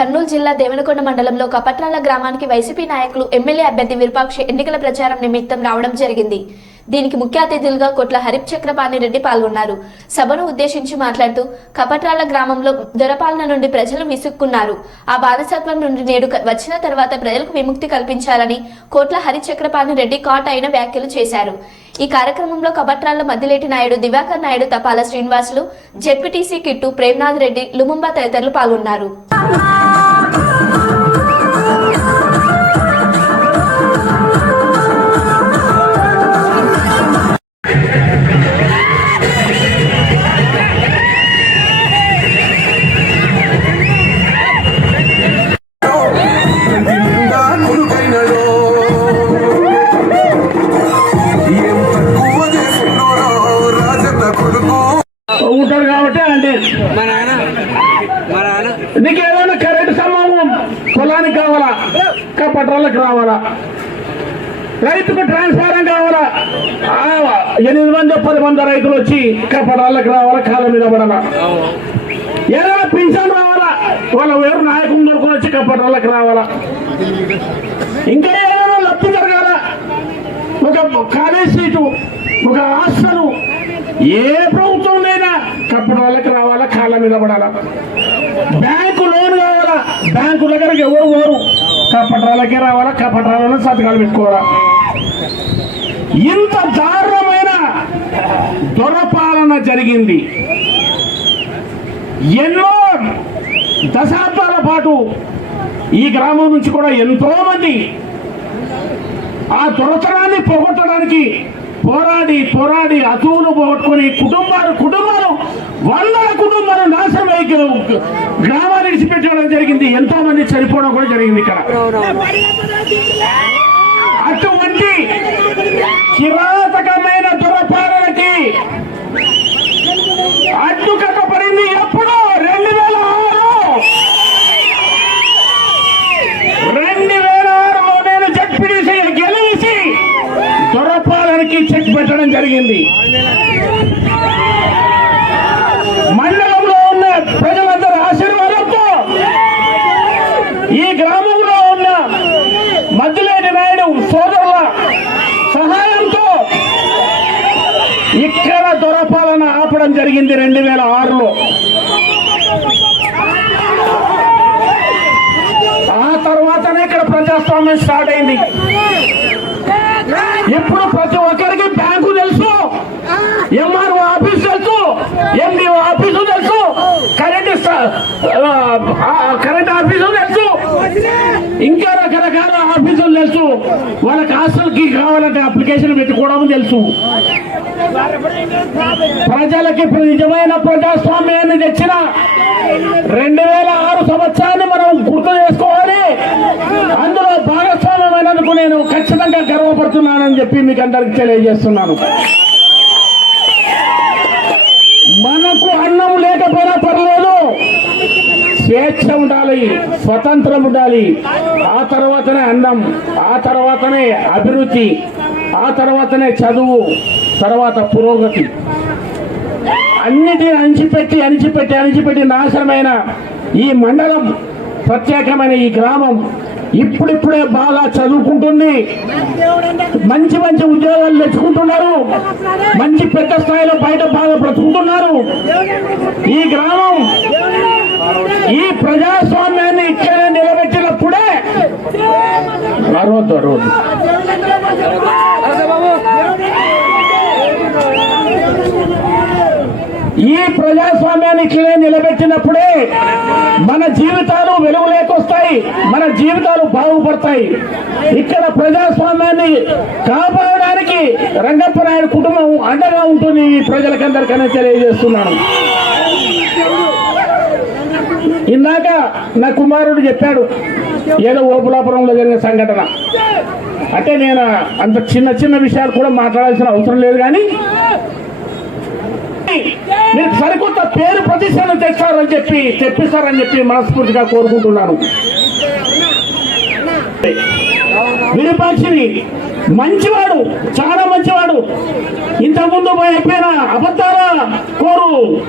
కర్నూలు జిల్లా దేవనకొండ మండలంలో కపట్రాల గ్రామానికి వైసీపీ నాయకులు ఎమ్మెల్యే అభ్యర్థి విరూపాక్ష ఎన్నికల ప్రచారం నిమిత్తం రావడం జరిగింది. దీనికి ముఖ్య అతిథులుగా కొట్ల హరిప్ చక్రపాణి రెడ్డి పాల్గొన్నారు. సభను ఉద్దేశించి మాట్లాడుతూ కపట్రాల గ్రామంలో దొరపాలన నుండి ప్రజలు విసుక్కున్నారు. ఆ బాధసత్వం నుండి నేడు వచ్చిన తర్వాత ప్రజలకు విముక్తి కల్పించాలని కోట్ల హరిచక్రపాణి రెడ్డి కాట్ అయిన వ్యాఖ్యలు చేశారు. ఈ కార్యక్రమంలో కబట్రాల మద్దిలేటి నాయుడు దివాకర్ నాయుడు తపాల శ్రీనివాసులు జెడ్పీటీసీ కిట్టు ప్రేమ్నాథ్ రెడ్డి లుముంబా తదితరులు పాల్గొన్నారు. నీకు ఏదైనా కరెంటు సంబంధం? పొలానికి కావాలా? పట్టణాలకు రావాలా? రైతుకు ట్రాన్స్ఫారం కావాలా? ఎనిమిది మంది పది మంది రైతులు వచ్చి కపట్రాలకు రావాలా కాలం మీద పడాలా? ఏదైనా పింఛన్ రావాలా? వాళ్ళ వేరు నాయకులు దొరుకుని వచ్చి కపట్రాలకు రావాలా? ఇంకా ఏదైనా లబ్ధి జరగాల? ఒక కాలేజ్ సీటు ఒక హాస్టల్ ఏ ప్రభుత్వం లేదా వాళ్ళకి రావాలా కాళ్ళ మీద పడాలా? బ్యాంకు లోన్ కావాలా? బ్యాంకు దగ్గరికి ఎవరు పోరు? కప్పట్రాలకే రావాలా కప్పట్రాలను సంతకాలు పెట్టుకోవాలా? ఇంత దారుణమైన దొరపాలన జరిగింది. ఎన్నో దశాబ్దాల పాటు ఈ గ్రామం నుంచి కూడా ఎంతో మంది ఆ దొరతనాన్ని పోగొట్టడానికి పోరాడి పోరాడి అతువులు పోగొట్టుకొని కుటుంబాలు కుటుంబ వందల కుటుంబాలు నాశనం అయ్యి గ్రామాన్ని విడిచిపెట్టడం జరిగింది. ఎంతో మంది చనిపోవడం కూడా జరిగింది ఇక్కడ. అటువంటి కిరాతకమైన దురపాలనకి అడ్డుకట్ట పడింది ఎప్పుడు? రెండు వేల ఆరు రెండు వేల ఆరులో నేను జడ్పీడీసీ గెలిచి దొరపాలనకి చెక్ పెట్టడం జరిగింది. ప్రజలందరి ఆశీర్వాదంతో ఈ గ్రామంలో ఉన్న మధ్యలేని నాయుడు సోదరుల సహాయంతో ఇక్కడ దొరపాలన ఆపడం జరిగింది రెండు వేల ఆరులో. ఆ తర్వాతనే ఇక్కడ ప్రజాస్వామ్యం స్టార్ట్ అయింది. ఇప్పుడు ప్రతి ఒక్కరికి బ్యాంకు తెలుసు ఎంఆర్ఓ ఆఫీస్ తెలుసు ఎండిఓ ఆఫీసు తెలుసు కరెంట్ స్టా- ఆ, కరెంట్ ఆఫీసు తెలుసు ఇంకా రకరకాల ఆఫీసులు తెలుసు. వాళ్ళకి హాస్టల్కి కావాలంటే అప్లికేషన్ పెట్టుకోవడం తెలుసు. ప్రజలకి నిజమైన ప్రజాస్వామ్యాన్ని తెచ్చిన రెండు వేల ఆరు సంవత్సరాన్ని మనం గుర్తు చేసుకోవాలి. అందులో భాగస్వామ్యమైనందుకు నేను ఖచ్చితంగా గర్వపడుతున్నానని చెప్పి మీకు అందరికి తెలియజేస్తున్నాను. మనకు అన్నం లేకపోయినా పర్లేదు. స్వేచ్ఛ ఉండాలి స్వతంత్రం ఉండాలి. ఆ తర్వాతనే అన్నం ఆ తర్వాతనే అభివృద్ధి ఆ తర్వాతనే చదువు తర్వాత పురోగతి. అన్నిటిని అణిచిపెట్టి అణిచిపెట్టి అణిచిపెట్టి నాశనమైన ఈ మండలం ప్రత్యేకమైన ఈ గ్రామం ఇప్పుడిప్పుడే బాగా చదువుకుంటుంది. మంచి మంచి ఉద్యోగాలు తెచ్చుకుంటున్నారు. మంచి పెద్ద స్థాయిలో బయట బాగా బ్రతుకుతున్నారు. ఈ గ్రామం ఈ ప్రజాస్వామ్యాన్ని ఇక్కడే నిలబెట్టినప్పుడే అరవద్దు అరవద్దు ఈ ప్రజాస్వామ్యాన్ని ఇక్కడే నిలబెట్టినప్పుడే మన జీవితాలు వెలుగులేకొస్తాయి మన జీవితాలు బాగుపడతాయి. ఇక్కడ ప్రజాస్వామ్యాన్ని కాపాడడానికి రంగప్ప నాయుడు కుటుంబం అండగా ఉంటుంది ఈ ప్రజలకందరికీ తెలియజేస్తున్నాను. ఇందాక నా కుమారుడు చెప్పాడు ఏదో ఓపులాపురంలో జరిగిన సంఘటన. అంటే నేను అంత చిన్న చిన్న విషయాలు కూడా మాట్లాడాల్సిన అవసరం లేదు కానీ మీరు సరికొత్త పేరు ప్రతిష్టలు తెచ్చారని చెప్పి తెప్పిస్తారని చెప్పి మనస్ఫూర్తిగా కోరుకుంటున్నాను. విరూపాక్షిని మంచివాడు చాలా మంచివాడు. ఇంతకుముందు అయిపోయిన అబద్ధాల కోరు.